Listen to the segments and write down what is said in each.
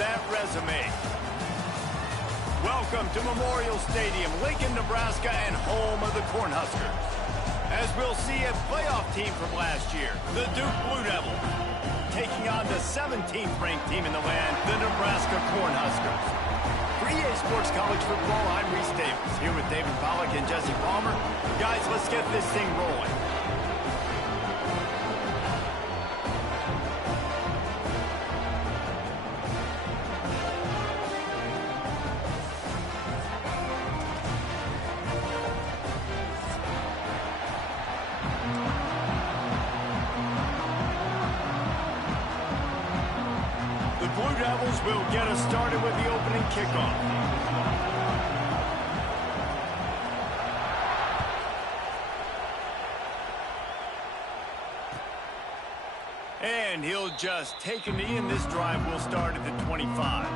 that resume. Welcome to Memorial Stadium, Lincoln, Nebraska, and home of the Cornhuskers. As we'll see a playoff team from last year, the Duke Blue Devils, taking on the 17th ranked team in the land, the Nebraska Cornhuskers. For EA Sports College Football, I'm Reese Davis, here with David Pollack and Jesse Palmer. Guys, let's get this thing rolling. Will get us started with the opening kickoff. And he'll just take a knee, and this drive will start at the 25.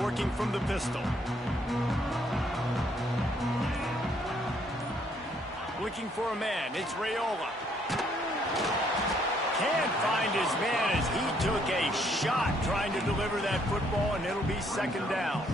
Working from the pistol. Looking for a man. It's Raiola. Can't find his man as he took a shot trying to deliver that football, and it'll be second down.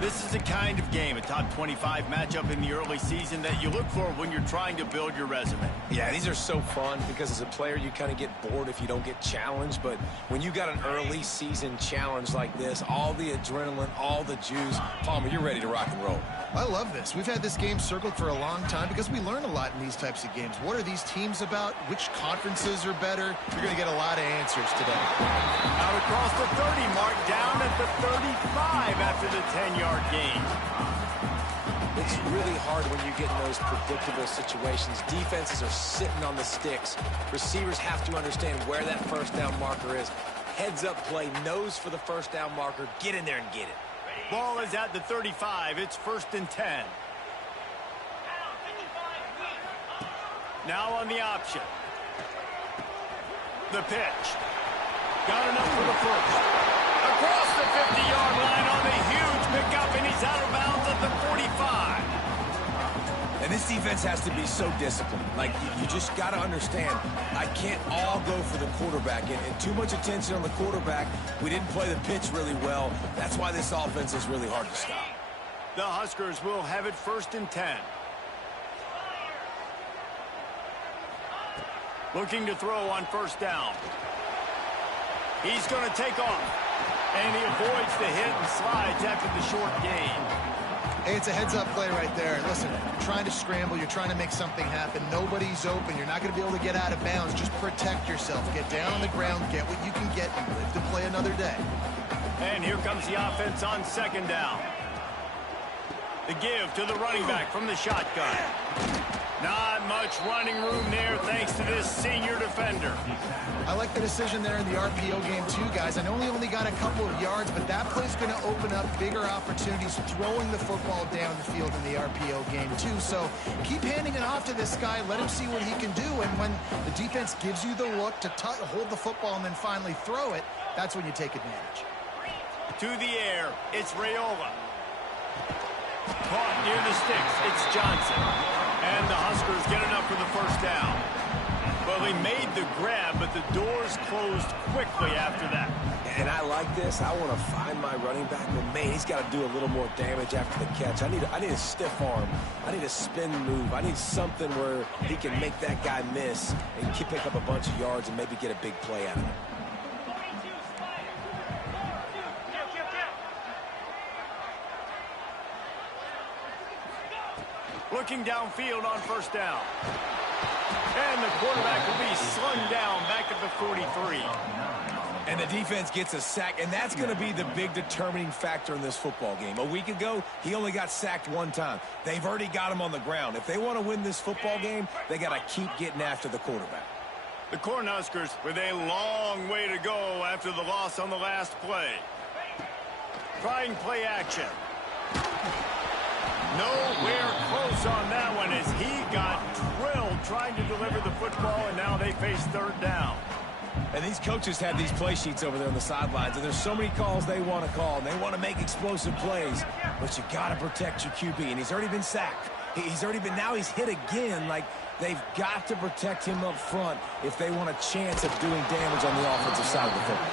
This is the kind of game, a top 25 matchup in the early season, that you look for when you're trying to build your resume. Yeah, these are so fun because as a player, you kind of get bored if you don't get challenged. But when you got an early season challenge like this, all the adrenaline, all the juice, Palmer, you're ready to rock and roll. I love this. We've had this game circled for a long time because we learn a lot in these types of games. What are these teams about? Which conferences are better? You're going to get a lot of answers today. Out across the 30 mark, down at the 35 after the 10-yard gain. It's really hard when you get in those predictable situations. Defenses are sitting on the sticks. Receivers have to understand where that first down marker is. Heads up play, nose for the first down marker. Get in there and get it. Ball is at the 35. It's 1st and 10. Now on the option. The pitch. Got enough for the first. Across the 50-yard line on the huge pickup, and he's out of bounds at the 45. And this defense has to be so disciplined. Like, you just got to understand, I can't all go for the quarterback. And too much attention on the quarterback. We didn't play the pitch really well. That's why this offense is really hard to stop. The Huskers will have it 1st and 10. Looking to throw on 1st down. He's going to take off. And he avoids the hit and slides after the short gain. Hey, it's a heads-up play right there. Listen, you're trying to scramble. You're trying to make something happen. Nobody's open. You're not going to be able to get out of bounds. Just protect yourself. Get down on the ground. Get what you can get and live to play another day. And here comes the offense on 2nd down. The give to the running back from the shotgun. Not much running room there thanks to this senior defender. I like the decision there in the RPO game too, guys. I know he only got a couple of yards, but that play's going to open up bigger opportunities throwing the football down the field in the RPO game too. So keep handing it off to this guy. Let him see what he can do. And when the defense gives you the look to hold the football and then finally throw it, that's when you take advantage. To the air, it's Raiola. Caught near the sticks, it's Johnson. And the Huskers get enough for the 1st down. Well, he made the grab, but the doors closed quickly after that. And I like this. I want to find my running back, but man, he's got to do a little more damage after the catch. I need a stiff arm. I need a spin move. I need something where he can make that guy miss and pick up a bunch of yards and maybe get a big play out of it. Looking downfield on 1st down. And the quarterback will be slung down back at the 43. And the defense gets a sack, and that's going to be the big determining factor in this football game. A week ago, he only got sacked 1 time. They've already got him on the ground. If they want to win this football game, they got to keep getting after the quarterback. The Cornhuskers with a long way to go after the loss on the last play. Trying play action. Nowhere close on that one as he got drilled trying to deliver the football, and now they face 3rd down. And these coaches have these play sheets over there on the sidelines, and there's so many calls they want to call, and they want to make explosive plays. But you got to protect your QB, and he's already been sacked. Now he's hit again. Like, they've got to protect him up front if they want a chance of doing damage on the offensive side of the football.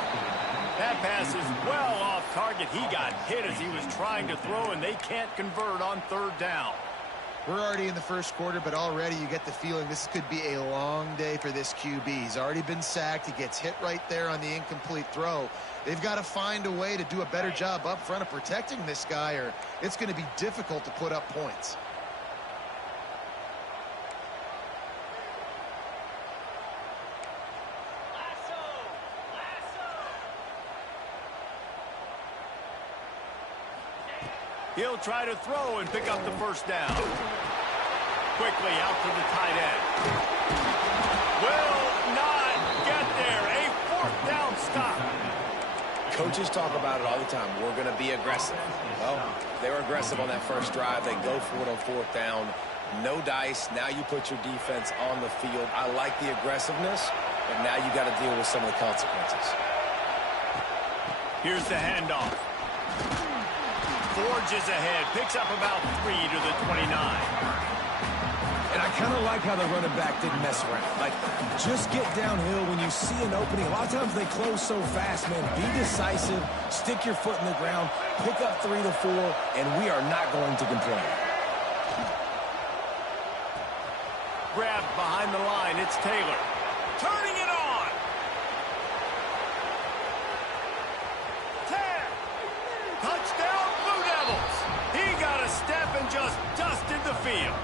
That pass is well off target. He got hit as he was trying to throw, and they can't convert on third down. We're already in the first quarter, but already you get the feeling this could be a long day for this QB. He's already been sacked. He gets hit right there on the incomplete throw. They've got to find a way to do a better job up front of protecting this guy, or it's going to be difficult to put up points. He'll try to throw and pick up the first down. Quickly out to the tight end. Will not get there. A fourth down stop. Coaches talk about it all the time. We're going to be aggressive. Well, they were aggressive on that first drive. They go for it on fourth down. No dice. Now you put your defense on the field. I like the aggressiveness, but now you got to deal with some of the consequences. Here's the handoff. Forges ahead, picks up about 3 to the 29. And I kind of like how the running back didn't mess around. Like, just get downhill when you see an opening. A lot of times they close so fast, man. Be decisive, stick your foot in the ground, pick up 3 to 4, and we are not going to complain. Grabbed behind the line, it's Taylor. Turning it on. 10. Touchdown, Blue Devils. He got a step and just dusted the field.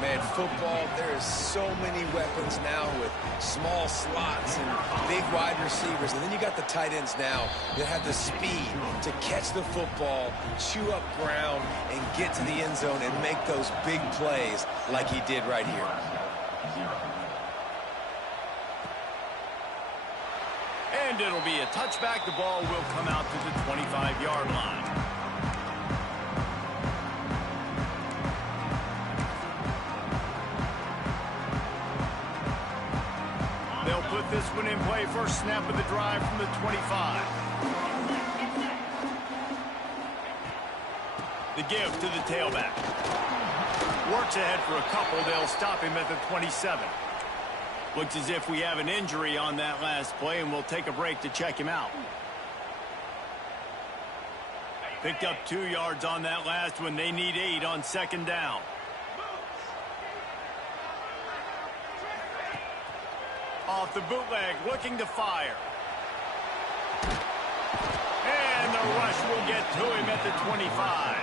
Man, football, there is so many weapons now with small slots and big wide receivers. And then you got the tight ends now that have the speed to catch the football, chew up ground, and get to the end zone and make those big plays like he did right here. And it'll be a touchback. The ball will come out to the 25-yard line. They'll put this one in play. First snap of the drive from the 25. The give to the tailback. Works ahead for a couple. They'll stop him at the 27. Looks as if we have an injury on that last play, and we'll take a break to check him out. Picked up 2 yards on that last one. They need 8 on second down. Off the bootleg, looking to fire. And the rush will get to him at the 25.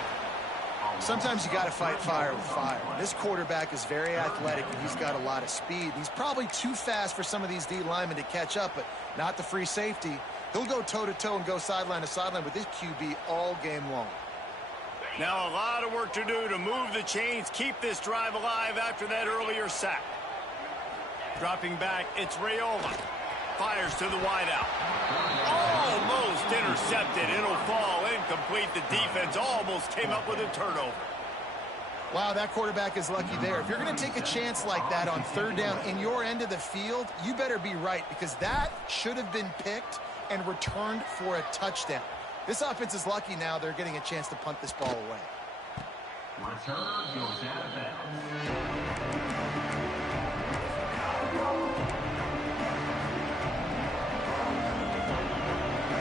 Sometimes you got to fight fire with fire. This quarterback is very athletic, and he's got a lot of speed. He's probably too fast for some of these D linemen to catch up, but not the free safety. He'll go toe-to-toe and go sideline to sideline with this QB all game long. Now a lot of work to do to move the chains, keep this drive alive after that earlier sack. Dropping back, it's Raiola. Fires to the wideout. Almost intercepted. It'll fall incomplete. The defense almost came up with a turnover. Wow, that quarterback is lucky there. If you're going to take a chance like that on third down in your end of the field, you better be right, because that should have been picked and returned for a touchdown. This offense is lucky now they're getting a chance to punt this ball away. Return goes out of bounds.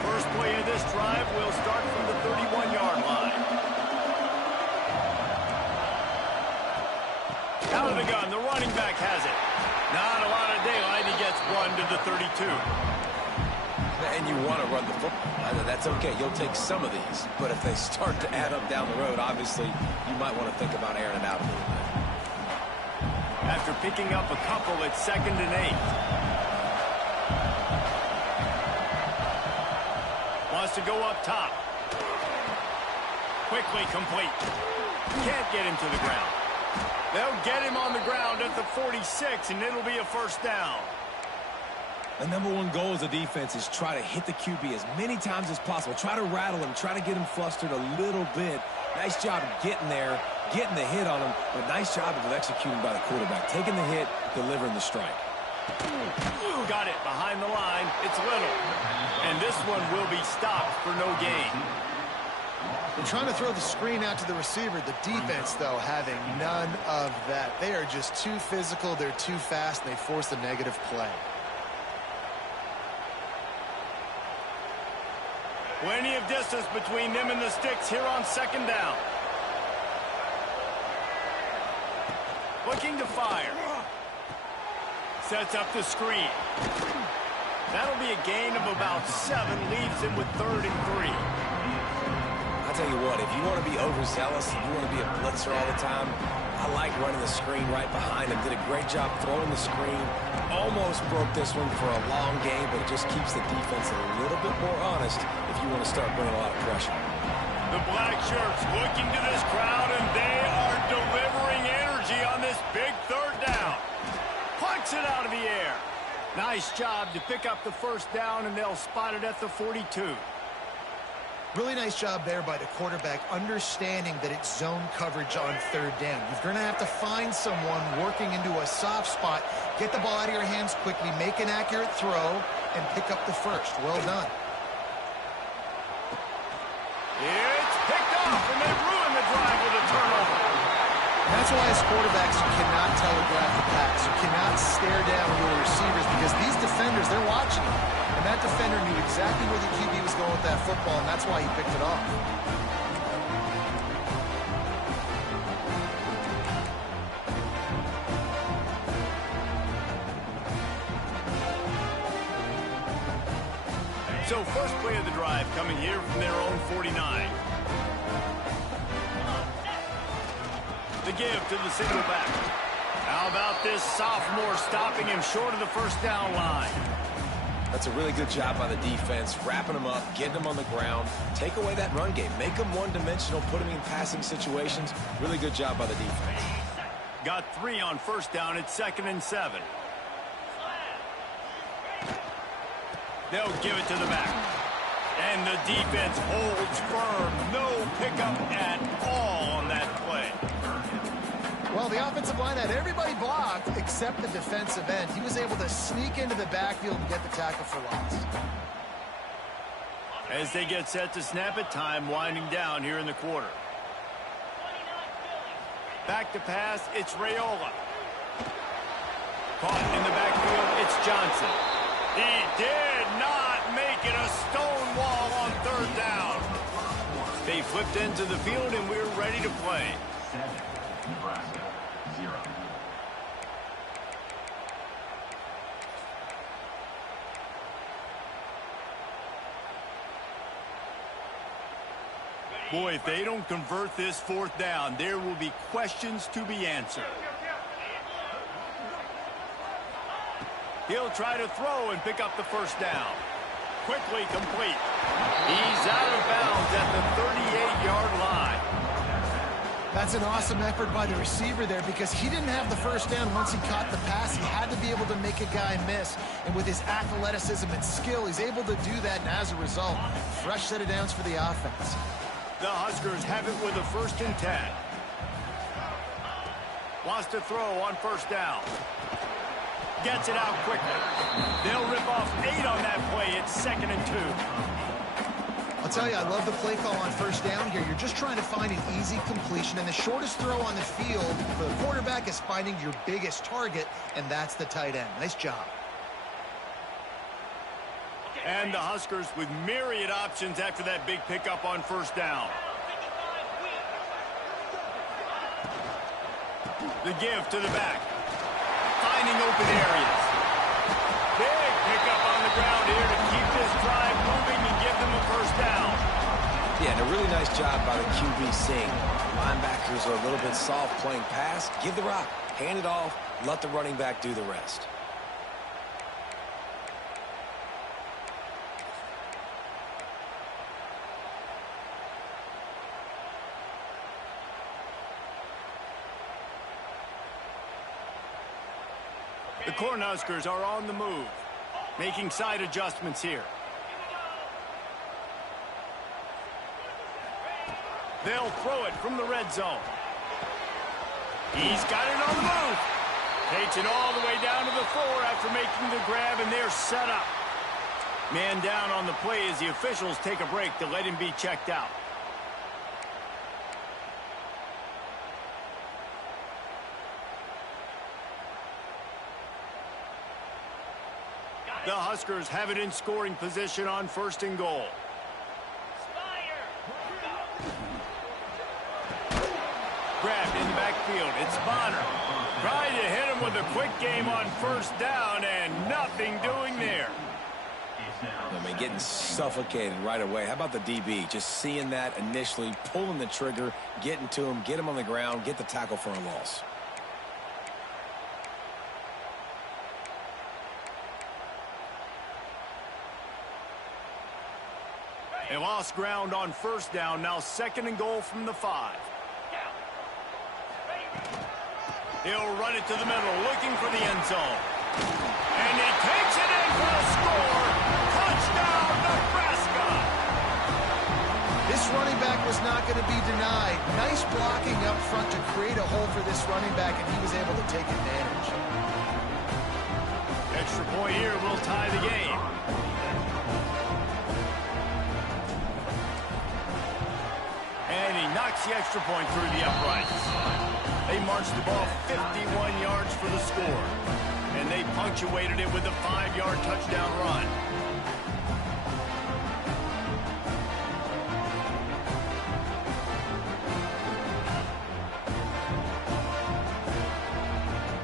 First play of this drive will start from the 31-yard line. Out of the gun, the running back has it. Not a lot of daylight. He gets 1 to the 32. And you want to run the football. That's okay. You'll take some of these. But if they start to add up down the road, obviously, you might want to think about airing it out a little bit. After picking up a couple, it's 2nd and 8. Wants to go up top. Quickly complete. Can't get him to the ground. They'll get him on the ground at the 46, and it'll be a first down. The #1 goal as a defense is try to hit the QB as many times as possible. Try to rattle him. Try to get him flustered a little bit. Nice job getting there, getting the hit on him, but nice job of executing by the quarterback. Taking the hit, delivering the strike. Got it behind the line. It's Little. And this one will be stopped for no gain. They're trying to throw the screen out to the receiver. The defense, though, having none of that. They are just too physical. They're too fast, and they force a negative play. Plenty of distance between them and the sticks here on second down. Looking to fire. Sets up the screen. That'll be a gain of about 7. Leaves him with 3rd and 3. I'll tell you what, if you want to be overzealous, if you want to be a blitzer all the time, I like running the screen right behind him. Did a great job throwing the screen. Almost broke this one for a long game, but it just keeps the defense a little bit more honest if you want to start bringing a lot of pressure. The black shirts looking to this crowd, and they are delivering energy on this big 3rd down. Punts it out of the air. Nice job to pick up the 1st down, and they'll spot it at the 42. Really nice job there by the quarterback, understanding that it's zone coverage on 3rd down. You're going to have to find someone working into a soft spot, get the ball out of your hands quickly, make an accurate throw, and pick up the 1st. Well done. It's picked off, and they ruin the drive with a turnover. That's why as quarterbacks you cannot telegraph the pass. You cannot stare down your receivers because these defenders, they're watching you. And that defender knew exactly where the QB was going with that football, and that's why he picked it off. So first play of the drive coming here from their own 49. The give to the single back. How about this sophomore stopping him short of the 1st down line? That's a really good job by the defense, wrapping them up, getting them on the ground, take away that run game, make them one-dimensional, put them in passing situations. Really good job by the defense. Got 3 on 1st down at 2nd and 7. They'll give it to the back. And the defense holds firm. No pickup at all on that play. Well, the offensive line had everybody blocked except the defensive end. He was able to sneak into the backfield and get the tackle for loss. As they get set to snap it, time winding down here in the quarter. Back to pass, it's Raiola. Caught in the backfield, it's Johnson. He did not make it a stone wall on 3rd down. They flipped into the field, and we're ready to play. 7, Nebraska, 0. Boy, if they don't convert this 4th down, there will be questions to be answered. He'll try to throw and pick up the 1st down. Quickly complete. He's out of bounds at the 38-yard line. That's an awesome effort by the receiver there because he didn't have the 1st down once he caught the pass. He had to be able to make a guy miss. And with his athleticism and skill, he's able to do that. And as a result, fresh set of downs for the offense. The Huskers have it with a 1st and 10. Wants to throw on 1st down. Gets it out quickly. They'll rip off 8 on that play. It's 2nd and 2. I'll tell you, I love the play call on 1st down here. You're just trying to find an easy completion, and the shortest throw on the field for the quarterback is finding your biggest target, and that's the tight end. Nice job. And the Huskers with myriad options after that big pickup on 1st down. The give to the back. Finding open areas. Big pickup on the ground here to keep this drive moving and give them a 1st down. Yeah, and a really nice job by the QB seeing. Linebackers are a little bit soft playing pass. Give the rock. Hand it off. Let the running back do the rest. The Cornhuskers are on the move, making side adjustments here. They'll throw it from the red zone. He's got it on the move. Takes it all the way down to the 4 after making the grab, and they're set up. Man down on the play as the officials take a break to let him be checked out. The Huskers have it in scoring position on 1st and goal. Grabbed in the backfield. It's Bonner. Trying to hit him with a quick game on 1st down, and nothing doing there. I mean, getting suffocated right away. How about the DB? Just seeing that initially, pulling the trigger, getting to him, get him on the ground, get the tackle for a loss. They lost ground on 1st down. Now 2nd and goal from the 5. He'll run it to the middle, looking for the end zone. And he takes it in for the score. Touchdown, Nebraska! This running back was not going to be denied. Nice blocking up front to create a hole for this running back, and he was able to take advantage. Extra point here will tie the game. And he knocks the extra point through the uprights. They marched the ball 51 yards for the score. And they punctuated it with a 5-yard touchdown run.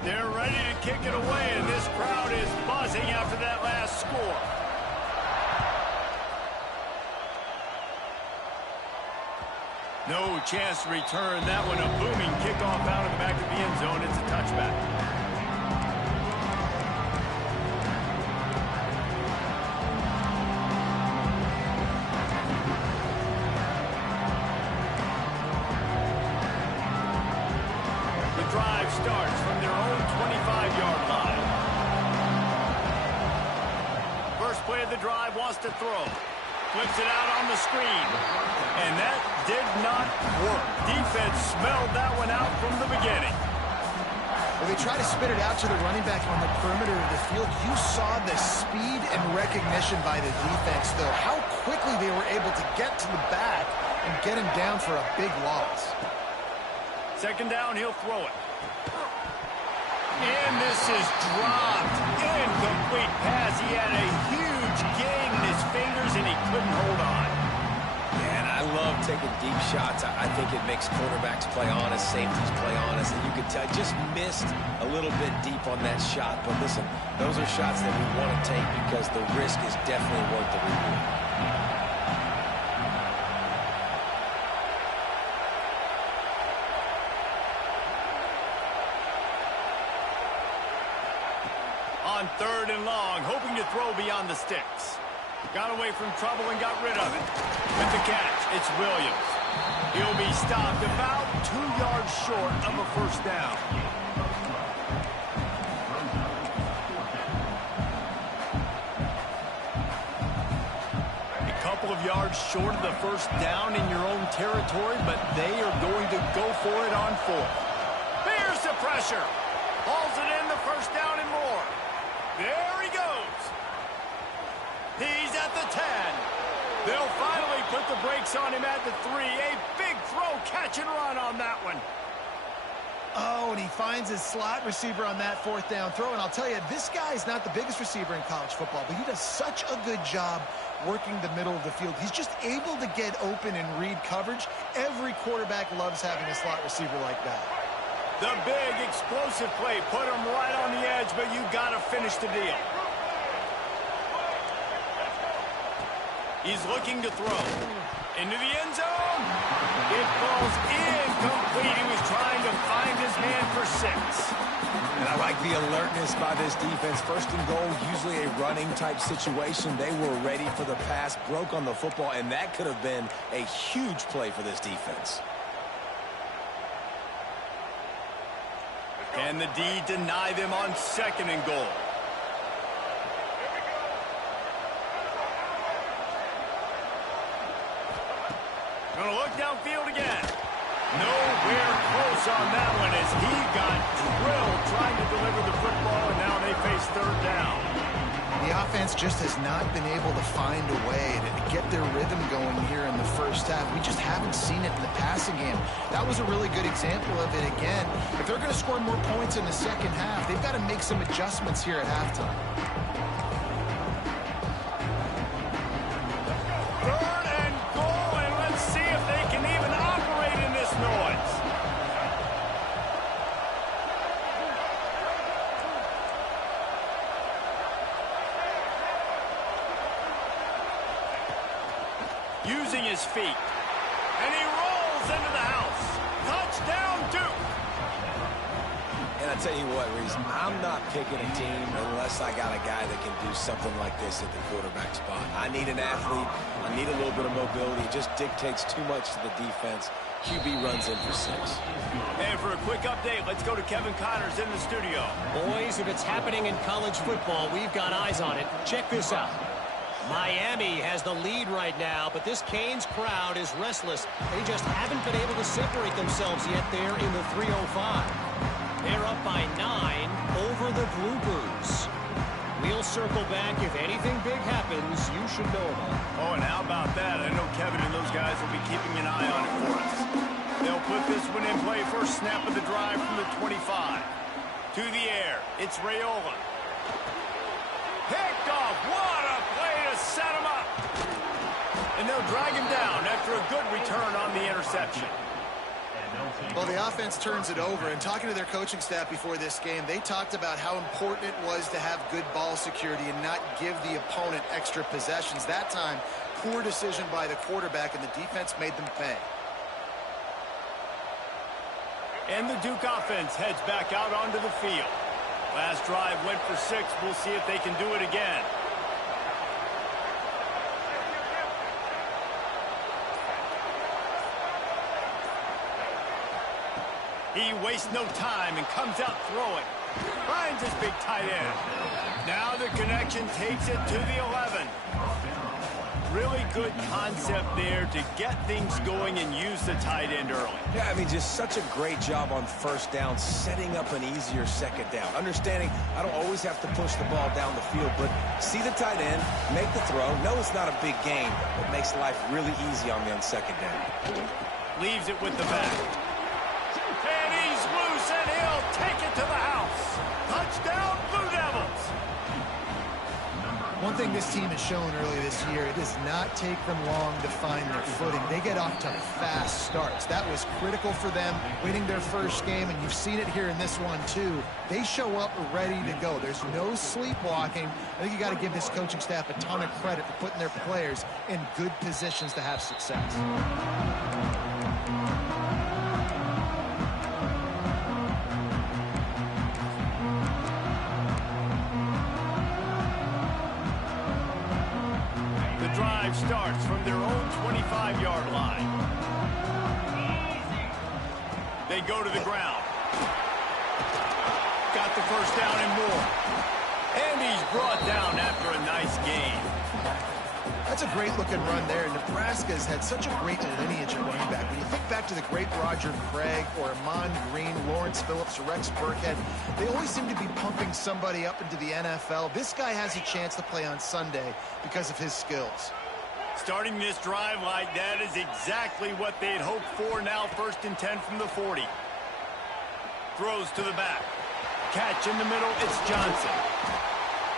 They're ready to kick it away, and this crowd is buzzing after that last score. No chance to return that one. A booming kickoff out of the back of the end zone. It's a touchback. The drive starts from their own 25-yard line. First play of the drive, wants to throw. Flips it out on the screen. And that did not work. Defense smelled that one out from the beginning. When they try to spit it out to the running back on the perimeter of the field, you saw the speed and recognition by the defense, though. How quickly they were able to get to the back and get him down for a big loss. 2nd down, he'll throw it. And this is dropped. Incomplete pass. He had a huge gain in his fingers, and he couldn't hold on. Man, I love taking deep shots. I think it makes quarterbacks play honest, safeties play honest, and you can tell just missed a little bit deep on that shot. But listen, those are shots that we want to take because the risk is definitely worth the reward. On 3rd and long, hoping to throw beyond the sticks. Got away from trouble and got rid of it. With the catch, it's Williams. He'll be stopped about 2 yards short of a 1st down. A couple of yards short of the 1st down in your own territory, but they are going to go for it on 4th. Here's the pressure. Hauls it in, the 1st down and more. There he goes. He's at the 10. They'll finally put the brakes on him at the 3. A big throw, catch and run on that one. Oh, and he finds his slot receiver on that 4th down throw. And I'll tell you, this guy's not the biggest receiver in college football, but he does such a good job working the middle of the field. He's just able to get open and read coverage. Every quarterback loves having a slot receiver like that. The big explosive play put him right on the edge, but you got to finish the deal. He's looking to throw. Into the end zone. It falls incomplete. He was trying to find his man for 6. And I like the alertness by this defense. 1st and goal, usually a running type situation. They were ready for the pass, broke on the football, and that could have been a huge play for this defense. Can the D deny them on 2nd and goal? Gonna look downfield again. Nowhere close on that one as he got drilled trying to deliver the football, and now they face third down. The offense just has not been able to find a way to get their rhythm going here in the first half. We just haven't seen it in the passing game. That was a really good example of it again. If they're going to score more points in the second half, they've got to make some adjustments here at halftime. Third and goal, and let's see if they can even operate in this noise. Using his feet, and he rolls into the house. Touchdown, Duke. And I tell you what, Reese, I'm not picking a team unless I got a guy that can do something like this at the quarterback spot. I need an athlete. I need a little bit of mobility. It just dictates too much to the defense. QB runs in for 6. And for a quick update, let's go to Kevin Connors in the studio. Boys, if it's happening in college football, we've got eyes on it. Check this out. Miami has the lead right now, but this Canes crowd is restless. They just haven't been able to separate themselves yet there in the 305. They're up by 9 over the Bluebirds. We'll circle back. If anything big happens, you should know about it. Oh, and how about that? I know Kevin and those guys will be keeping an eye on it for us. They'll put this one in play. First snap of the drive from the 25. To the air. It's Raiola. Picked off. What a play to set him up. And they'll drag him down after a good return on the interception. Well, the offense turns it over, and talking to their coaching staff before this game, they talked about how important it was to have good ball security and not give the opponent extra possessions. That time, poor decision by the quarterback, and the defense made them pay. And the Duke offense heads back out onto the field. Last drive went for 6. We'll see if they can do it again. He wastes no time and comes out throwing. Finds his big tight end. Now the connection takes it to the 11. Really good concept there to get things going and use the tight end early. Yeah, I mean, just such a great job on first down, setting up an easier second down. Understanding I don't always have to push the ball down the field, but see the tight end, make the throw. No, it's not a big gain, but makes life really easy on me on second down. Leaves it with the back. And he's loose, and he'll take it to the house. Touchdown, Blue Devils. One thing this team has shown earlier this year, it does not take them long to find their footing. They get off to fast starts. That was critical for them, winning their first game, and you've seen it here in this one, too. They show up ready to go. There's no sleepwalking. I think you got to give this coaching staff a ton of credit for putting their players in good positions to have success. Drive starts from their own 25-yard line. They go to the ground. Got the first down and more. And he's brought down after a nice gain. That's a great-looking run there. Nebraska's had such a great lineage at running back. When you think back to the great Roger Craig or Amon Green, Lawrence Phillips, or Rex Burkhead, they always seem to be pumping somebody up into the NFL. This guy has a chance to play on Sunday because of his skills. Starting this drive like that is exactly what they'd hoped for. Now 1st and 10 from the 40. Throws to the back. Catch in the middle, it's Johnson.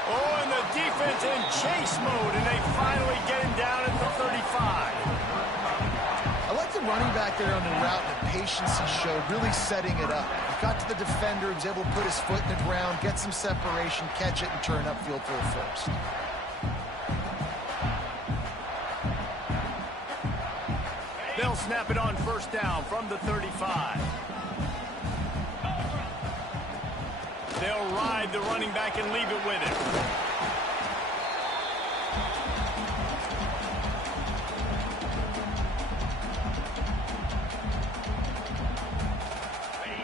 Oh, and the defense in chase mode, and they finally get him down at the 35. I like the running back there on the route, and the patience he showed, really setting it up. He got to the defender, he was able to put his foot in the ground, get some separation, catch it, and turn upfield for a first. They'll snap it on first down from the 35. They'll ride the running back and leave it with him.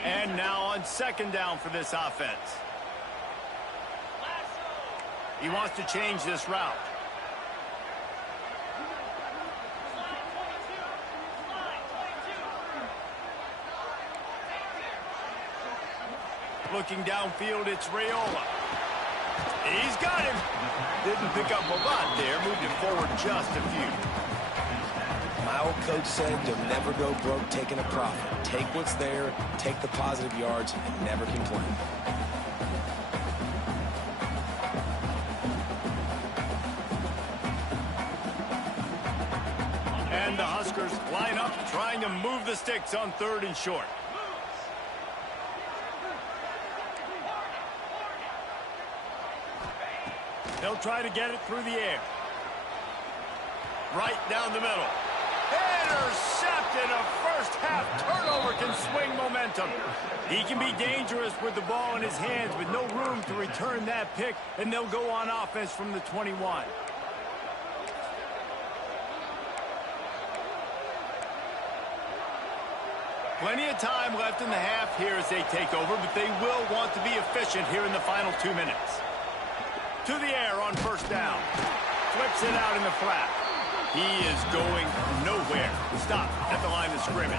And now on 2nd down for this offense. He wants to change this route. Looking downfield, it's Raiola. He's got him. Didn't pick up a lot there. Moved it forward just a few. My old coach said you'll never go broke taking a profit. Take what's there, take the positive yards, and never complain. And the Huskers line up, trying to move the sticks on 3rd and short. They'll try to get it through the air. Right down the middle. Intercepted. A first half turnover can swing momentum. He can be dangerous with the ball in his hands, with no room to return that pick, and they'll go on offense from the 21. Plenty of time left in the half here as they take over, but they will want to be efficient here in the final 2 minutes. To the air on 1st down. Flips it out in the flat. He is going nowhere. Stop at the line of scrimmage.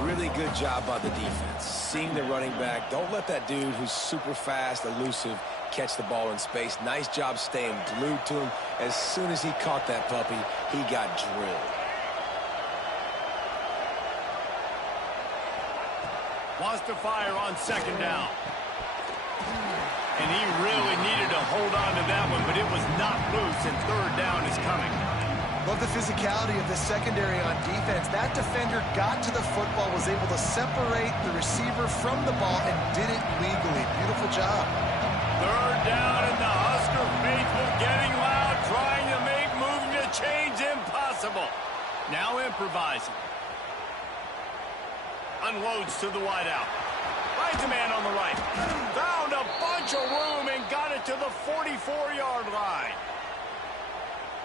Really good job by the defense. Seeing the running back. Don't let that dude who's super fast, elusive, catch the ball in space. Nice job staying glued to him. As soon as he caught that puppy, he got drilled. Wants to fire on 2nd down. And he really needed to hold on to that one, but it was not loose, and 3rd down is coming. Love the physicality of the secondary on defense. That defender got to the football, was able to separate the receiver from the ball, and did it legally. Beautiful job. 3rd down, and the Husker faithful getting loud, trying to make moving the chains impossible. Now improvising. Unloads to the wideout. Finds a man on the right. Found a bunch of room and got it to the 44-yard line.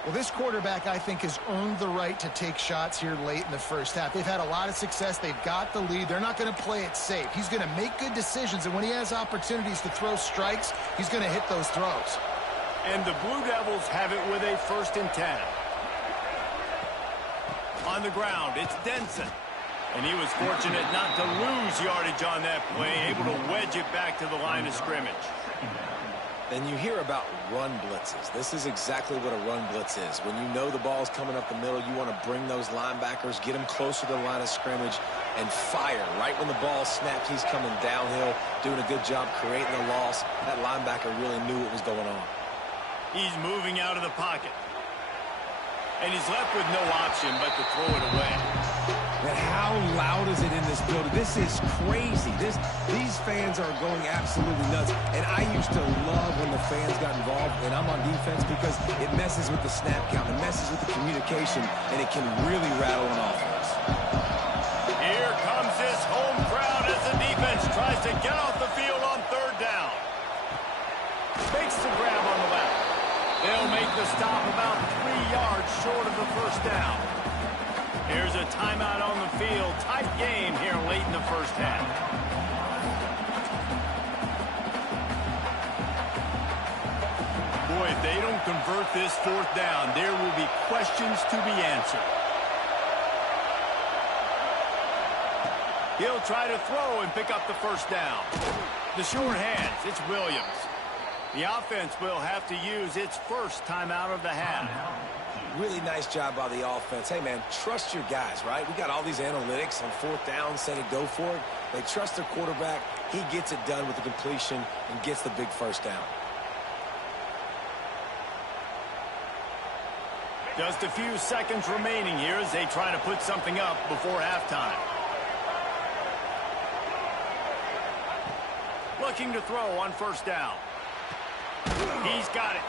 Well, this quarterback, I think, has earned the right to take shots here late in the first half. They've had a lot of success. They've got the lead. They're not going to play it safe. He's going to make good decisions, and when he has opportunities to throw strikes, he's going to hit those throws. And the Blue Devils have it with a 1st and 10. On the ground, it's Denson. And he was fortunate not to lose yardage on that play, able to wedge it back to the line of scrimmage. And you hear about run blitzes. This is exactly what a run blitz is. When you know the ball's coming up the middle, you want to bring those linebackers, get them closer to the line of scrimmage, and fire. Right when the ball snaps, he's coming downhill, doing a good job creating the loss. That linebacker really knew what was going on. He's moving out of the pocket. And he's left with no option but to throw it away. And how loud is it in this building? This is crazy. These fans are going absolutely nuts. And I used to love when the fans got involved, and I'm on defense, because it messes with the snap count. It messes with the communication, and it can really rattle an offense. Here comes this home crowd as the defense tries to get off the field on 3rd down. Makes the grab on the left. They'll make the stop about 3 yards short of the 1st down. Here's a timeout on the field. Tight game here late in the first half. Boy, if they don't convert this 4th down, there will be questions to be answered. He'll try to throw and pick up the 1st down. The short hands, it's Williams. The offense will have to use its first timeout of the half. Really nice job by the offense. Hey, man, trust your guys, right? We got all these analytics on 4th down, said it, go for it. They trust their quarterback. He gets it done with the completion and gets the big 1st down. Just a few seconds remaining here as they try to put something up before halftime. Looking to throw on 1st down. He's got it.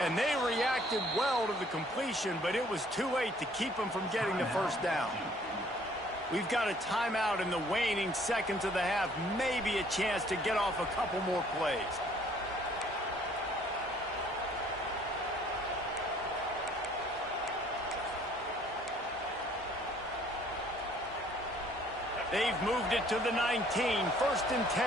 And they reacted well to the completion, but it was too late to keep them from getting the 1st down. We've got a timeout in the waning seconds of the half. Maybe a chance to get off a couple more plays. They've moved it to the 19, 1st and 10.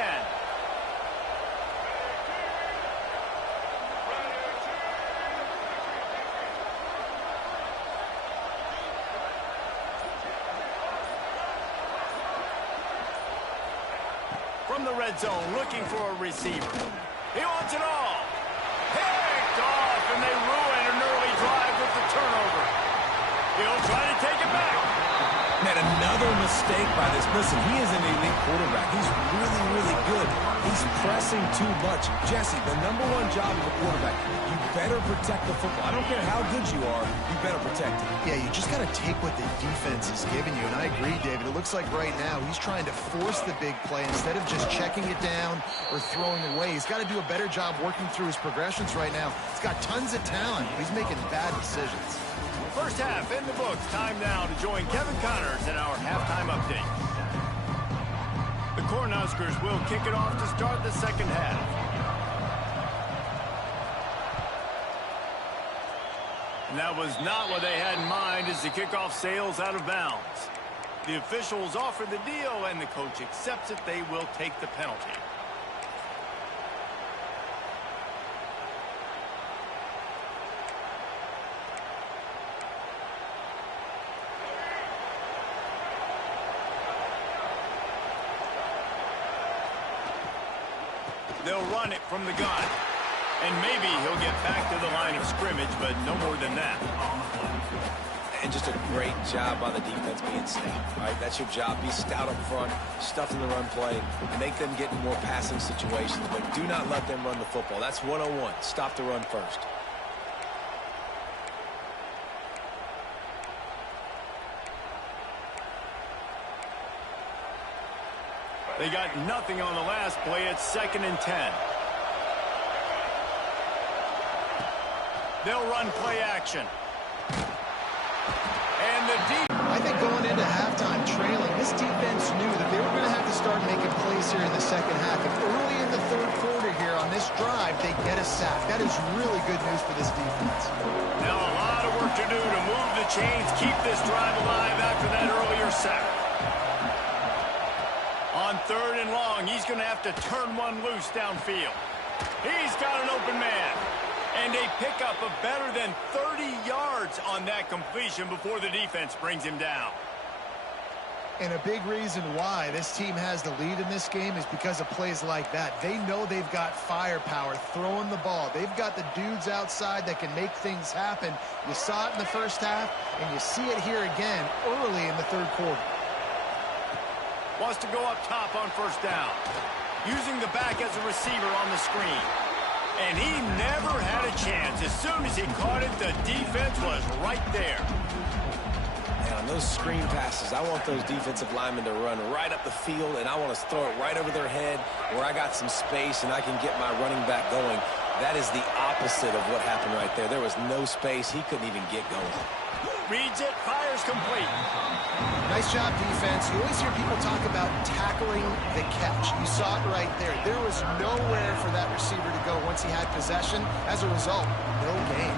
from the red zone, looking for a receiver. He wants it all. Picked off, and they ruin an early drive with the turnover. He'll try to take it back. Man, another mistake by this. Listen, he is an elite quarterback. He's really, really good. He's pressing too much. Jesse, the number one job of a quarterback, you better protect the football. I don't care how good you are, you better protect it. Yeah, you just got to take what the defense is giving you. And I agree, David. It looks like right now he's trying to force the big play instead of just checking it down or throwing away. He's got to do a better job working through his progressions right now. He's got tons of talent. He's making bad decisions. First half in the books. Time now to join Kevin Connors in our halftime update. The Cornhuskers will kick it off to start the second half. And that was not what they had in mind as the kickoff sails out of bounds. The officials offer the deal, and the coach accepts it. They will take the penalty. They'll run it from the gun. And maybe he'll get back to the line of scrimmage, but no more than that. And just a great job by the defense being stout. All right, that's your job. Be stout up front, stuff in the run play, make them get in more passing situations, but do not let them run the football. That's 101. Stop the run first. They got nothing on the last play. It's 2nd and 10. They'll run play action. And the deep. I think going into halftime trailing, this defense knew that they were going to have to start making plays here in the second half. And early in the third quarter here on this drive, they get a sack. That is really good news for this defense. Now a lot of work to do to move the chains, keep this drive alive after that earlier sack. On 3rd and long, he's going to have to turn one loose downfield. He's got an open man. And a pickup of better than 30 yards on that completion before the defense brings him down. And a big reason why this team has the lead in this game is because of plays like that. They know they've got firepower throwing the ball. They've got the dudes outside that can make things happen. You saw it in the first half, and you see it here again early in the third quarter. Wants to go up top on 1st down. Using the back as a receiver on the screen. And he never had a chance. As soon as he caught it, the defense was right there. And on those screen passes, I want those defensive linemen to run right up the field, and I want to throw it right over their head where I got some space and I can get my running back going. That is the opposite of what happened right there. There was no space. He couldn't even get going. Reads it, fires complete. Nice job, defense. You always hear people talk about tackling the catch. You saw it right there. There was nowhere for that receiver to go once he had possession. As a result, no gain.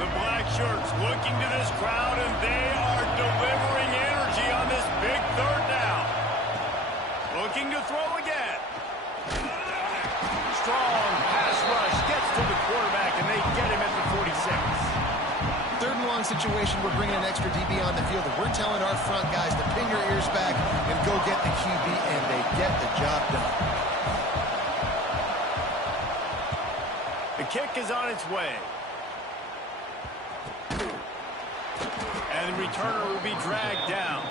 The black shirts looking to this crowd, and they are delivering energy on this big 3rd down. Looking to throw again. Strong pass rush gets to the quarterback, and they get him at the 46. 3rd and long situation, we're bringing an extra DB on the field, and we're telling our front guys to pin your ears back and go get the QB, and they get the job done. The kick is on its way. And the returner will be dragged down.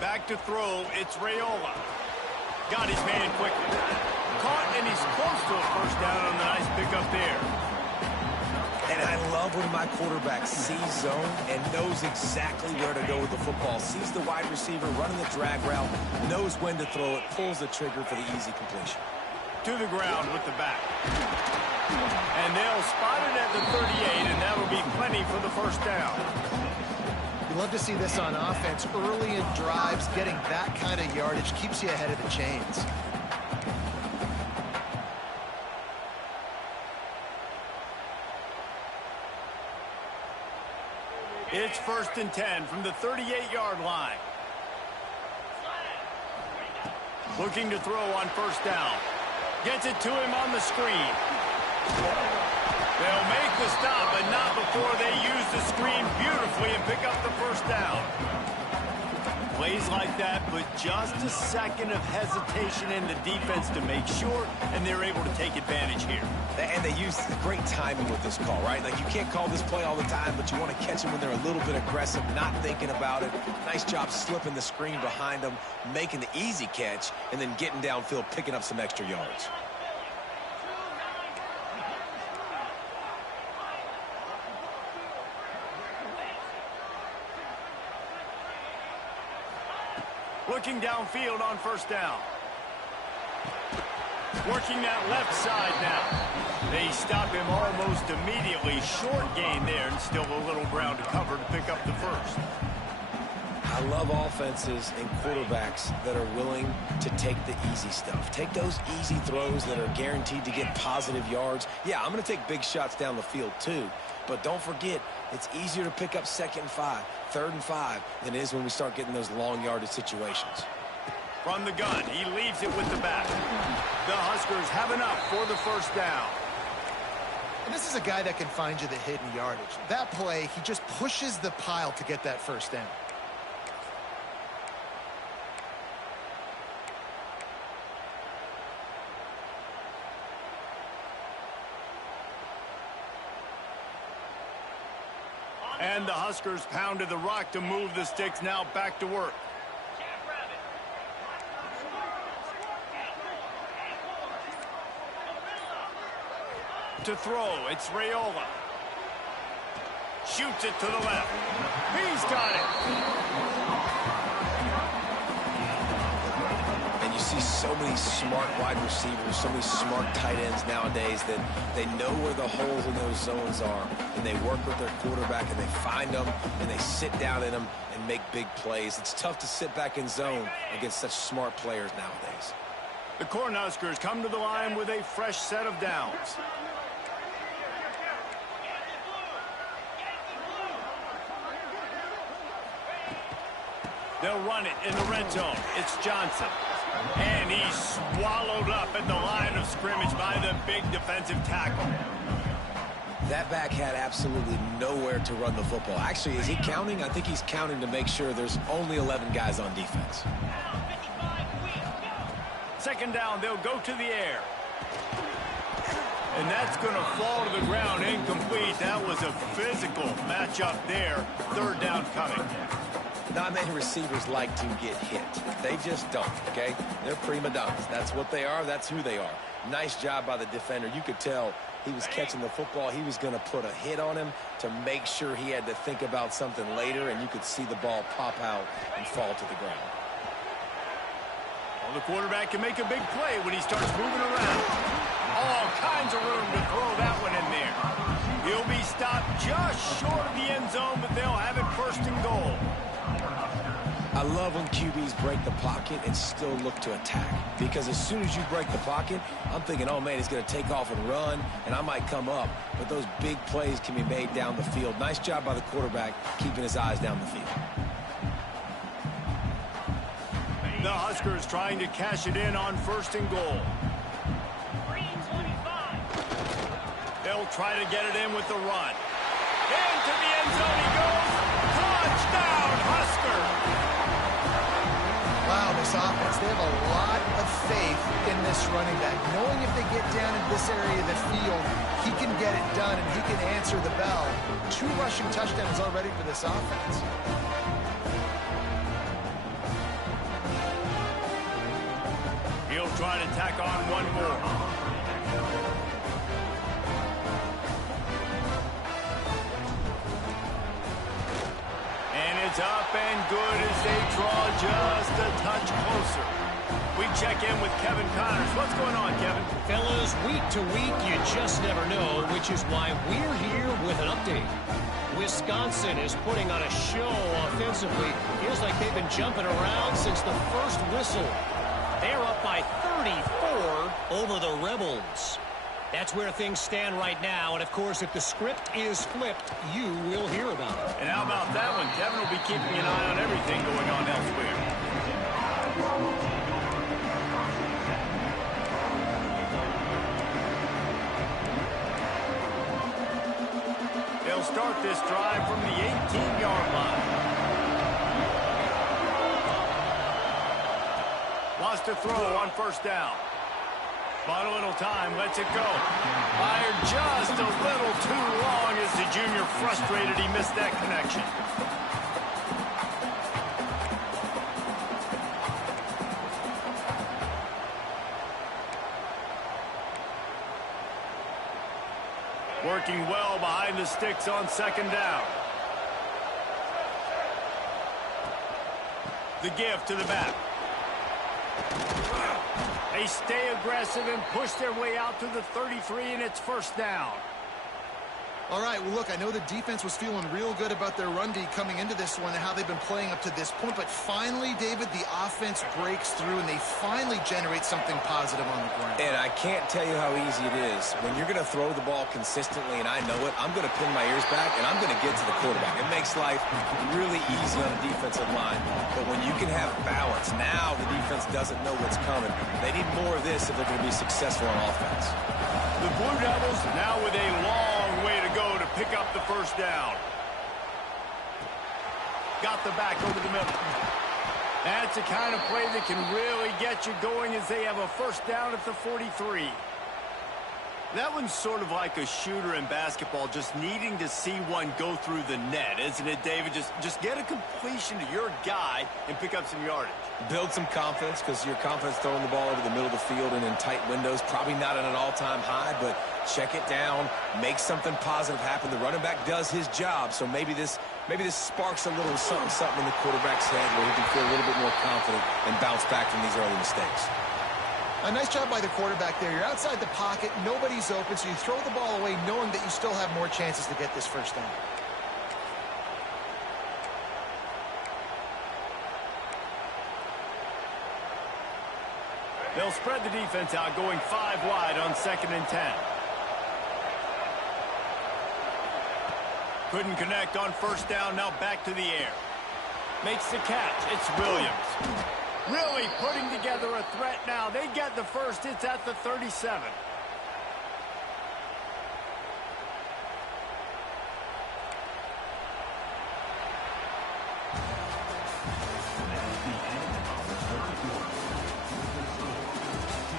Back to throw, it's Raiola. Got his man quickly. Caught, and he's close to a 1st down on the nice pickup there. And I love when my quarterback sees zone and knows exactly where to go with the football. Sees the wide receiver running the drag route, knows when to throw it, pulls the trigger for the easy completion. To the ground with the back. And they'll spot it at the 38, and that'll be plenty for the 1st down. You love to see this on offense. Early in drives, getting that kind of yardage keeps you ahead of the chains. It's 1st and 10 from the 38-yard line. Looking to throw on 1st down. Gets it to him on the screen. They'll make the stop, but not before they use the screen beautifully and pick up the 1st down. Plays like that, but just a second of hesitation in the defense to make sure, and they're able to take advantage here. And they use great timing with this call, right? Like, you can't call this play all the time, but you want to catch them when they're a little bit aggressive, not thinking about it. Nice job slipping the screen behind them, making the easy catch, and then getting downfield, picking up some extra yards. Looking downfield on 1st down. Working that left side now. They stop him almost immediately. Short gain there, and still a little ground to cover to pick up the 1st. I love offenses and quarterbacks that are willing to take the easy stuff. Take those easy throws that are guaranteed to get positive yards. Yeah, I'm going to take big shots down the field too. But don't forget, it's easier to pick up 2nd and 5, 3rd and 5 than it is when we start getting those long yardage situations. From the gun, he leaves it with the back. The Huskers have enough for the 1st down. And this is a guy that can find you the hidden yardage. That play, he just pushes the pile to get that 1st down. And the Huskers pounded the rock to move the sticks, now back to work. To throw, it's Raiola. Shoots it to the left. He's got it. And you see so many smart wide receivers, so many smart tight ends nowadays that they know where the holes in those zones are, and they work with their quarterback, and they find them, and they sit down in them and make big plays. It's tough to sit back in zone against such smart players nowadays. The Cornhuskers come to the line with a fresh set of downs. They'll run it in the red zone. It's Johnson. And he's swallowed up at the line of scrimmage by the big defensive tackle. That back had absolutely nowhere to run the football. Actually, is he counting? I think he's counting to make sure there's only 11 guys on defense. 2nd down, they'll go to the air. And that's going to fall to the ground, incomplete. That was a physical matchup there. 3rd down coming. Not many receivers like to get hit. They just don't, okay? They're prima donnas. That's what they are. That's who they are. Nice job by the defender. You could tell he was catching the football. He was going to put a hit on him to make sure he had to think about something later, and you could see the ball pop out and fall to the ground. Well, the quarterback can make a big play when he starts moving around. All kinds of room to throw that one in there. He'll be stopped just short of the end zone, but they'll have it 1st and goal. I love when QBs break the pocket and still look to attack. Because as soon as you break the pocket, I'm thinking, oh, man, he's going to take off and run, and I might come up. But those big plays can be made down the field. Nice job by the quarterback keeping his eyes down the field. The Huskers trying to cash it in on 1st and goal. They'll try to get it in with the run. Into the end zone he goes. Touchdown, Husker! Wow, this offense, they have a lot of faith in this running back. Knowing if they get down in this area of the field, he can get it done and he can answer the bell. 2 rushing touchdowns already for this offense. He'll try to tack on one more. And it's up and good as they draw just a touch closer. We check in with Kevin Connors. What's going on, Kevin? Fellas, week to week, you just never know, which is why we're here with an update. Wisconsin is putting on a show offensively. Feels like they've been jumping around since the first whistle. They're up by 34 over the Rebels. That's where things stand right now. And, of course, if the script is flipped, you will hear about it. And how about that one? Kevin will be keeping an eye on everything going on elsewhere. They'll start this drive from the 18-yard line. Wants to throw on first down. Bought a little time, lets it go. Fired just a little too long as the junior frustrated he missed that connection. Working well behind the sticks on second down. The give to the back. They stay aggressive and push their way out to the 33, and it's first down. All right, well, look, I know the defense was feeling real good about their run D coming into this one and how they've been playing up to this point, but finally, David, the offense breaks through, and they finally generate something positive on the ground. And I can't tell you how easy it is. When you're going to throw the ball consistently, and I know it, I'm going to pin my ears back, and I'm going to get to the quarterback. It makes life really easy on the defensive line. But when you can have balance, now the defense doesn't know what's coming. They need more of this if they're going to be successful on offense. The Blue Devils now with a long way to go to pick up the first down. Got the back over the middle. That's the kind of play that can really get you going as they have a first down at the 43. That one's sort of like a shooter in basketball, just needing to see one go through the net, isn't it, David? Just get a completion to your guy and pick up some yardage. Build some confidence, because your confidence throwing the ball over the middle of the field and in tight windows, probably not at an all-time high, but check it down, make something positive happen. The running back does his job, so maybe this sparks a little something in the quarterback's head where he can feel a little bit more confident and bounce back from these early mistakes. A nice job by the quarterback there. You're outside the pocket, nobody's open, so you throw the ball away knowing that you still have more chances to get this first down. They'll spread the defense out, going 5 wide on 2nd and 10. Couldn't connect on first down, now back to the air. Makes the catch, it's Williams. Really putting together a threat now. They get the first, it's at the 37.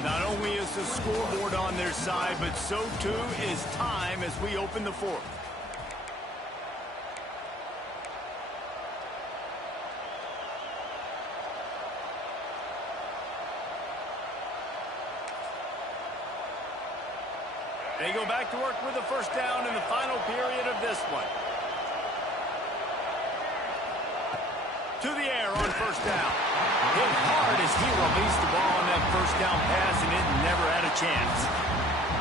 Not only is the scoreboard on their side, but so too is time as we open the fourth. They go back to work with the first down in the final period of this one. To the air on first down. Hit hard as he released the ball on that first down pass, and it never had a chance.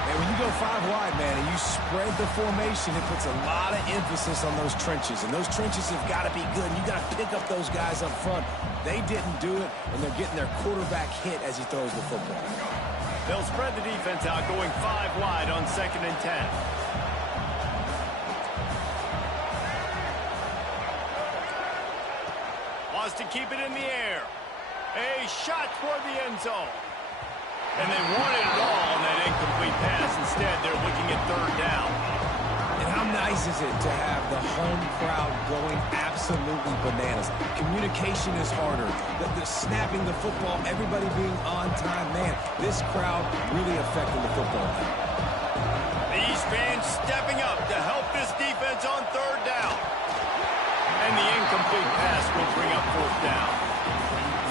And when you go 5 wide, man, and you spread the formation, it puts a lot of emphasis on those trenches. And those trenches have got to be good. And you got to pick up those guys up front. They didn't do it, and they're getting their quarterback hit as he throws the football. They'll spread the defense out, going 5 wide on 2nd and 10. Wants to keep it in the air. A shot toward the end zone. And they wanted it all on that incomplete pass. Instead, they're looking at 3rd down. And how nice is it to have the home crowd going absolutely bananas? Communication is harder. The snapping the football, everybody being on time. Man, this crowd really affecting the football. These fans stepping up to help this defense on 3rd down. And the incomplete pass will bring up 4th down.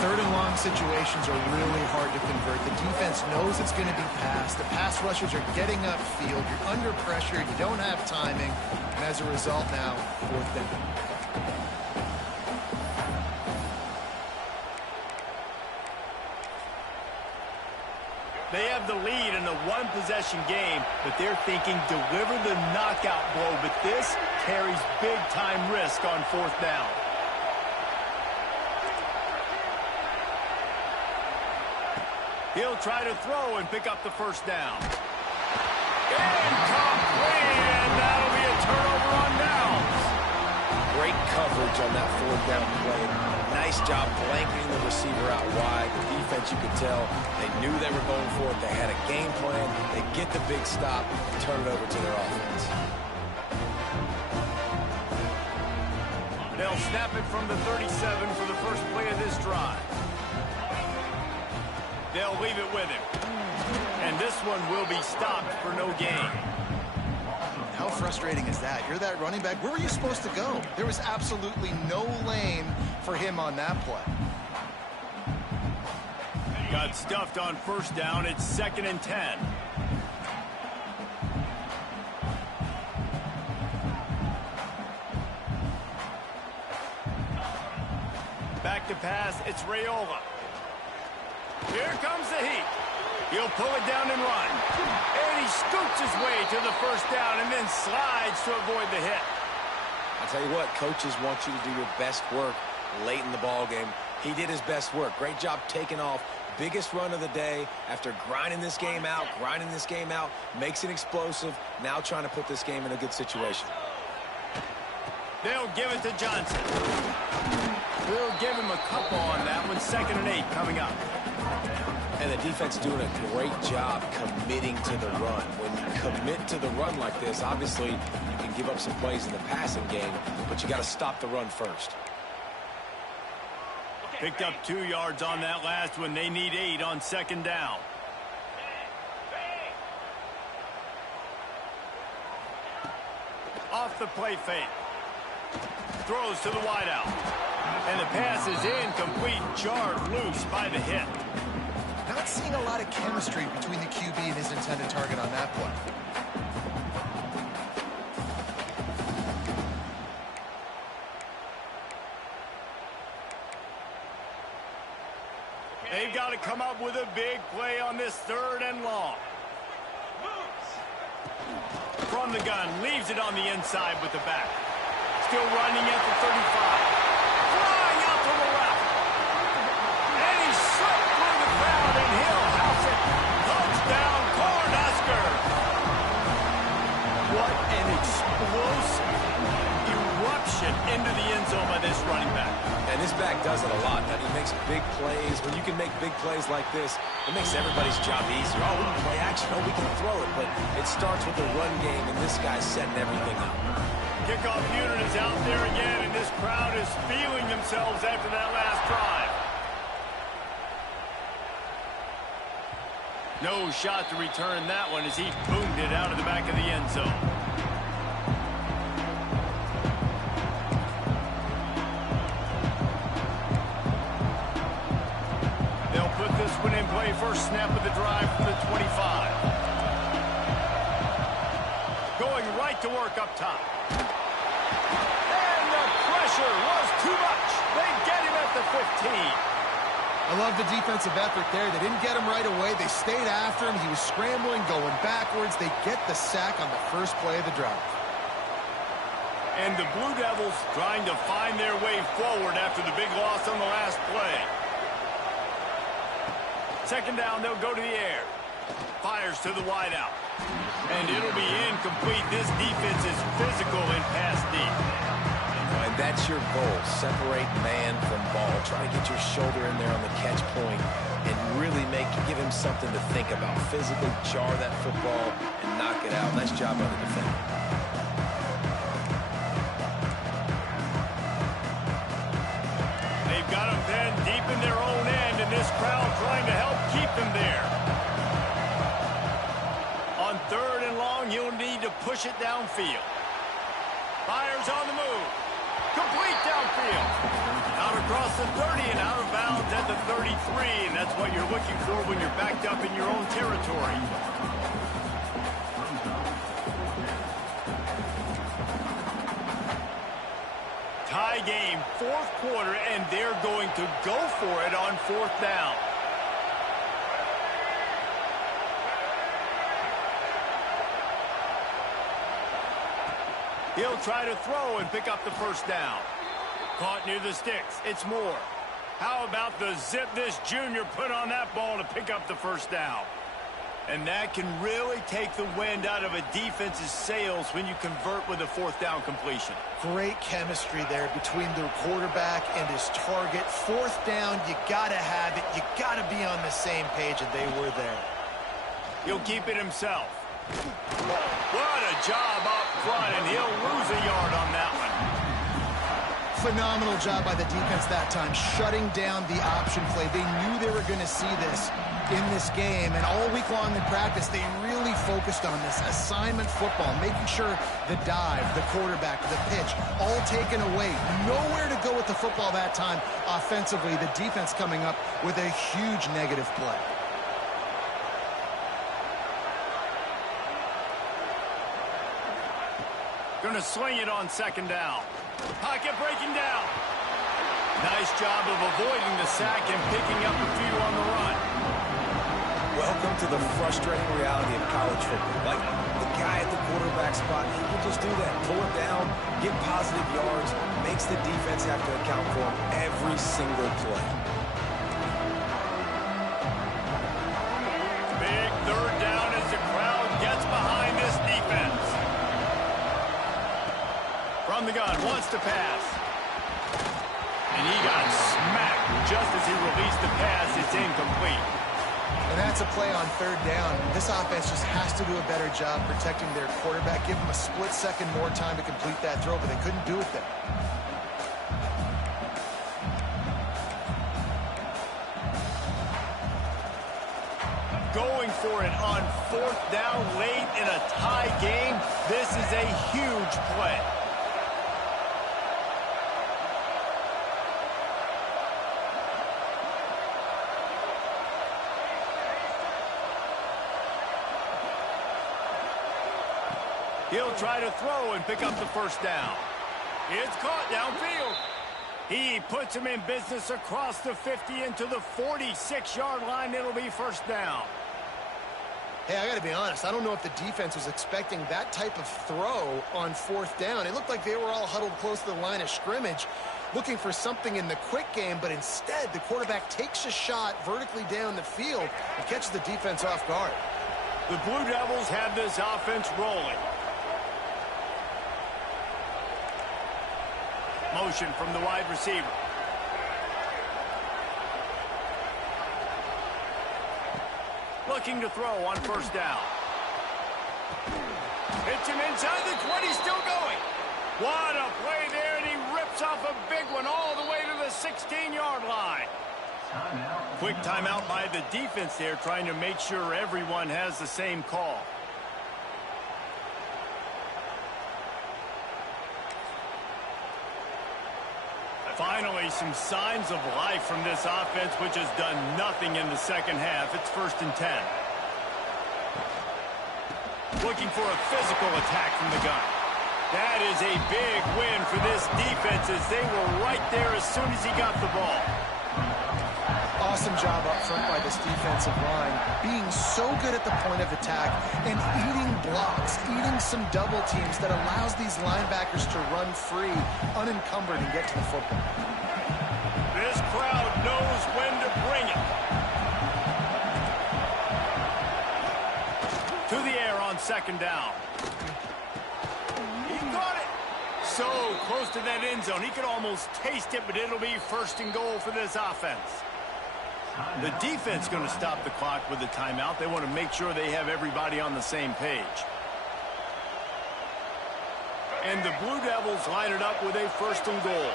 3rd and long situations are really hard to convert. The defense knows it's going to be passed. The pass rushers are getting upfield. You're under pressure. You don't have timing. And as a result now, 4th down. They have the lead in a one-possession game, but they're thinking deliver the knockout blow. But this carries big-time risk on 4th down. He'll try to throw and pick up the first down. Incomplete, and that'll be a turnover on downs. Great coverage on that fourth down play. Nice job blanketing the receiver out wide. The defense, you could tell, they knew they were going for it. They had a game plan. They get the big stop and turn it over to their offense. They'll snap it from the 37 for the first play of this drive. They'll leave it with him. And this one will be stopped for no gain. How frustrating is that? You're that running back. Where were you supposed to go? There was absolutely no lane for him on that play. Got stuffed on first down. It's 2nd and 10. Back to pass. It's Raiola. Here comes the heat. He'll pull it down and run. And he scoots his way to the first down and then slides to avoid the hit. I'll tell you what, coaches want you to do your best work late in the ball game. He did his best work. Great job taking off. Biggest run of the day after grinding this game out, makes it explosive, now trying to put this game in a good situation. They'll give it to Johnson. We'll give him a couple on that one. 2nd and 8 coming up. And the defense doing a great job committing to the run. When you commit to the run like this, obviously you can give up some plays in the passing game, but you got to stop the run first. Picked up 2 yards on that last one. They need 8 on 2nd down. Off the play fake. Throws to the wideout. And the pass is incomplete. Jarred loose by the hit. Not seeing a lot of chemistry between the QB and his intended target on that play. They've got to come up with a big play on this 3rd and long. From the gun, leaves it on the inside with the back. Still running at the 35. Flying out to the left. And he slipped through the crowd, and he'll house it. Touchdown, Cornhusker. What an explosive eruption into the end zone by this running back. And this back does it a lot. He makes big plays. When you can make big plays like this, it makes everybody's job easier. Oh, we can play action. Oh, we can throw it. But it starts with the run game, and this guy's setting everything up. Kickoff unit is out there again, and this crowd is feeling themselves after that last drive. No shot to return that one as he boomed it out of the back of the end zone. They'll put this one in play. First snap of the drive from the 25. Going right to work up top. And the pressure was too much. They get him at the 15. I love the defensive effort there. They didn't get him right away. They stayed after him. He was scrambling, going backwards. They get the sack on the first play of the drive. And the Blue Devils trying to find their way forward after the big loss on the last play. 2nd down, they'll go to the air. Fires to the wideout. And it'll be incomplete. This defense is physical in pass deep. And that's your goal. Separate man from ball. Try to get your shoulder in there on the catch point and really give him something to think about. Physically jar that football and knock it out. Nice job by the defender. They've got them then deep in their own end, and this crowd trying to help keep them there. On 3rd and long, you'll need to push it downfield. Fires on the move. Complete downfield. Out across the 30 and out of bounds at the 33, and that's what you're looking for when you're backed up in your own territory. Tie game, 4th quarter, and they're going to go for it on 4th down. He'll try to throw and pick up the first down. Caught near the sticks. It's Moore. How about the zip this junior put on that ball to pick up the first down? And that can really take the wind out of a defense's sails when you convert with a fourth down completion. Great chemistry there between the quarterback and his target. Fourth down, you got to have it. You got to be on the same page, and they were there. He'll keep it himself. What a job up front, and he'll lose a yard on that one. Phenomenal job by the defense that time, shutting down the option play. They knew they were going to see this in this game, and all week long in practice, they really focused on this assignment football, making sure the dive, the quarterback, the pitch, all taken away. Nowhere to go with the football that time offensively. The defense coming up with a huge negative play. Going to swing it on second down. Pocket breaking down. Nice job of avoiding the sack and picking up a few on the run. Welcome to the frustrating reality of college football. Like, the guy at the quarterback spot, he can just do that. Pull it down, get positive yards, makes the defense have to account for him every single play. Big third down as the crowd gets behind this defense. From the gun, wants to pass. And he got smacked just as he released the pass. It's incomplete. And that's a play on third down. This offense just has to do a better job protecting their quarterback. Give him a split second more time to complete that throw, but they couldn't do it there. Going for it on fourth down late in a tie game. This is a huge play. He'll try to throw and pick up the first down. It's caught downfield. He puts him in business across the 50 into the 46-yard line. It'll be first down. Hey, I got to be honest. I don't know if the defense was expecting that type of throw on fourth down. It looked like they were all huddled close to the line of scrimmage, looking for something in the quick game, but instead the quarterback takes a shot vertically down the field and catches the defense off guard. The Blue Devils have this offense rolling. Motion from the wide receiver. Looking to throw on first down. Hits him inside the 20, still going. What a play there, and he rips off a big one all the way to the 16-yard line. Quick timeout by the defense there, trying to make sure everyone has the same call. Finally, some signs of life from this offense, which has done nothing in the second half. It's 1st and 10. Looking for a physical attack from the gun. That is a big win for this defense as they were right there as soon as he got the ball. Awesome job up front by this defensive line, being so good at the point of attack and eating blocks, eating some double teams that allows these linebackers to run free, unencumbered, and get to the football. This crowd knows when to bring it. To the air on second down. He got it. So close to that end zone. He could almost taste it, but it'll be 1st and goal for this offense. The defense going to stop the clock with a timeout. They want to make sure they have everybody on the same page. And the Blue Devils line it up with a 1st and goal.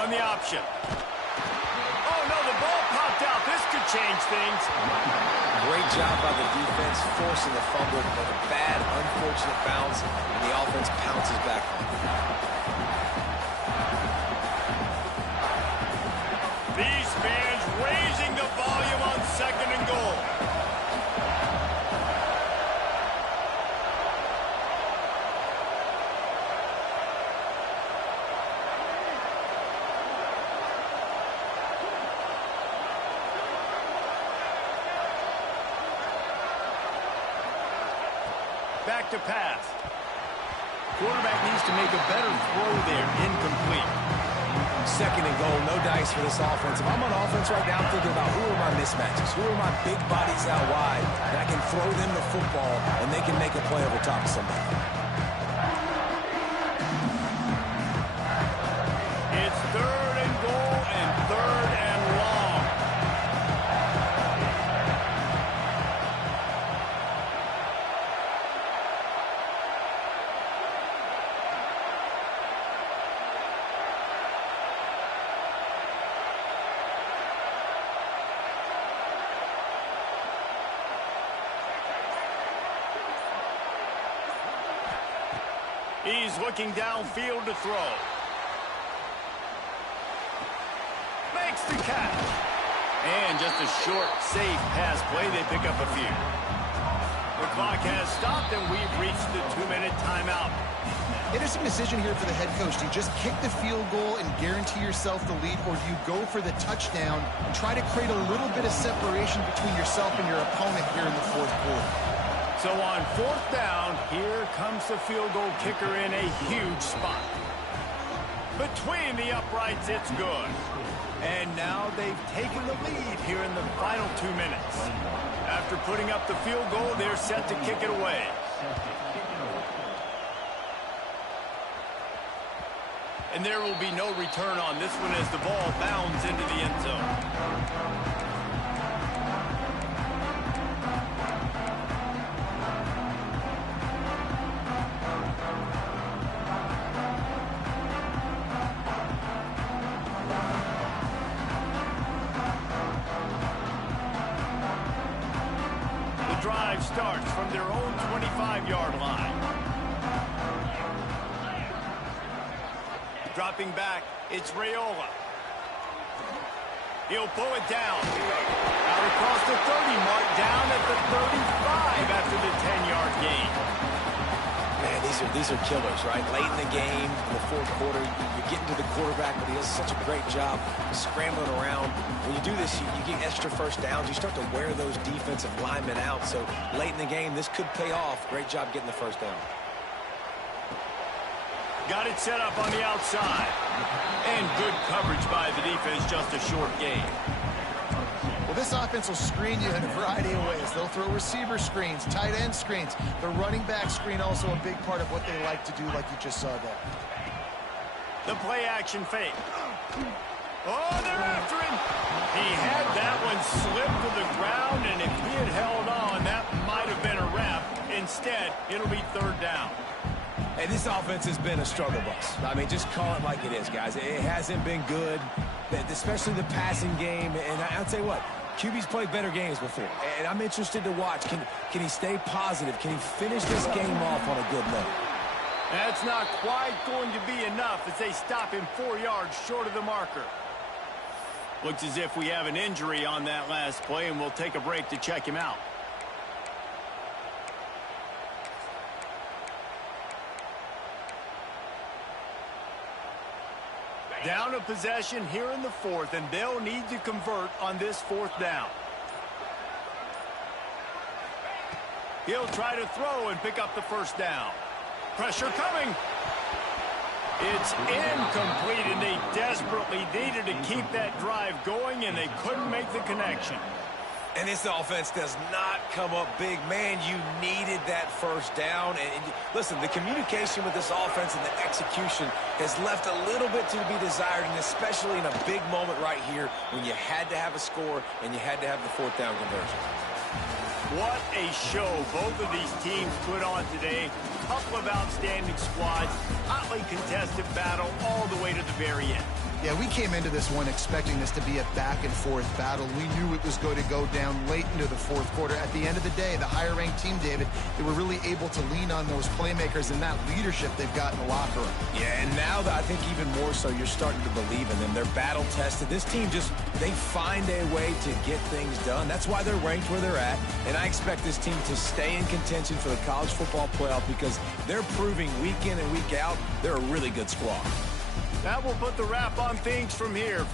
On the option. Oh, no, the ball popped out. This could change things. Great job by the defense, forcing the fumble, but a bad, unfortunate bounce, and the offense pounces back on it. These fans raising the volume on 2nd and goal. Back to pass. Quarterback needs to make a better throw there. Incomplete. Second and goal, no dice for this offense. If I'm on offense right now, I'm thinking about who are my mismatches, who are my big bodies out wide, and I can throw them the football, and they can make a play over top of somebody. It's third and goal and third and long. He's looking downfield to throw. Makes the catch. And just a short, safe pass play. They pick up a few. The clock has stopped, and we've reached the 2-minute timeout. Interesting decision here for the head coach. Do you just kick the field goal and guarantee yourself the lead, or do you go for the touchdown and try to create a little bit of separation between yourself and your opponent here in the fourth quarter? So on fourth down, here comes the field goal kicker in a huge spot. Between the uprights, it's good. And now they've taken the lead here in the final 2 minutes. After putting up the field goal, they're set to kick it away. And there will be no return on this one as the ball bounds into the end zone. Drive starts from their own 25-yard line. Dropping back, it's Raiola. He'll pull it down. Out across the 30 mark, down at the 35 after the 10-yard gain. Man, these are killers, right? Late in the game, in the fourth quarter, you're getting to the quarterback, but he does such a great job scrambling around. When you do this, you get extra first downs. You start to wear those defensive linemen out. So late in the game, this could pay off. Great job getting the first down. Got it set up on the outside. And good coverage by the defense, just a short gain. Well, this offense will screen you in a variety of ways. They'll throw receiver screens, tight end screens. The running back screen also a big part of what they like to do, like you just saw there. The play action fake. Oh, they're after him. He had that one slip to the ground, and if he had held on, that might have been a wrap. Instead, it'll be third down. Hey, this offense has been a struggle bus. I mean, just call it like it is, guys. It hasn't been good, especially the passing game. And I'll tell you what, QB's played better games before. And I'm interested to watch. Can he stay positive? Can he finish this game off on a good note? That's not quite going to be enough as they stop him 4 yards short of the marker. Looks as if we have an injury on that last play, and we'll take a break to check him out. Down a possession here in the fourth, and they'll need to convert on this fourth down. He'll try to throw and pick up the first down. Pressure coming. It's incomplete, and they desperately needed to keep that drive going, and they couldn't make the connection. And this offense does not come up big. Man, you needed that first down. And listen, the communication with this offense and the execution has left a little bit to be desired, and especially in a big moment right here when you had to have a score and you had to have the fourth down conversion. What a show both of these teams put on today. Couple of outstanding squads, hotly contested battle all the way to the very end. Yeah, we came into this one expecting this to be a back-and-forth battle. We knew it was going to go down late into the fourth quarter. At the end of the day, the higher-ranked team, David, they were really able to lean on those playmakers and that leadership they've got in the locker room. Yeah, and now I think even more so, you're starting to believe in them. They're battle-tested. This team they find a way to get things done. That's why they're ranked where they're at, and I expect this team to stay in contention for the college football playoff because they're proving week in and week out they're a really good squad. That will put the wrap on things from here.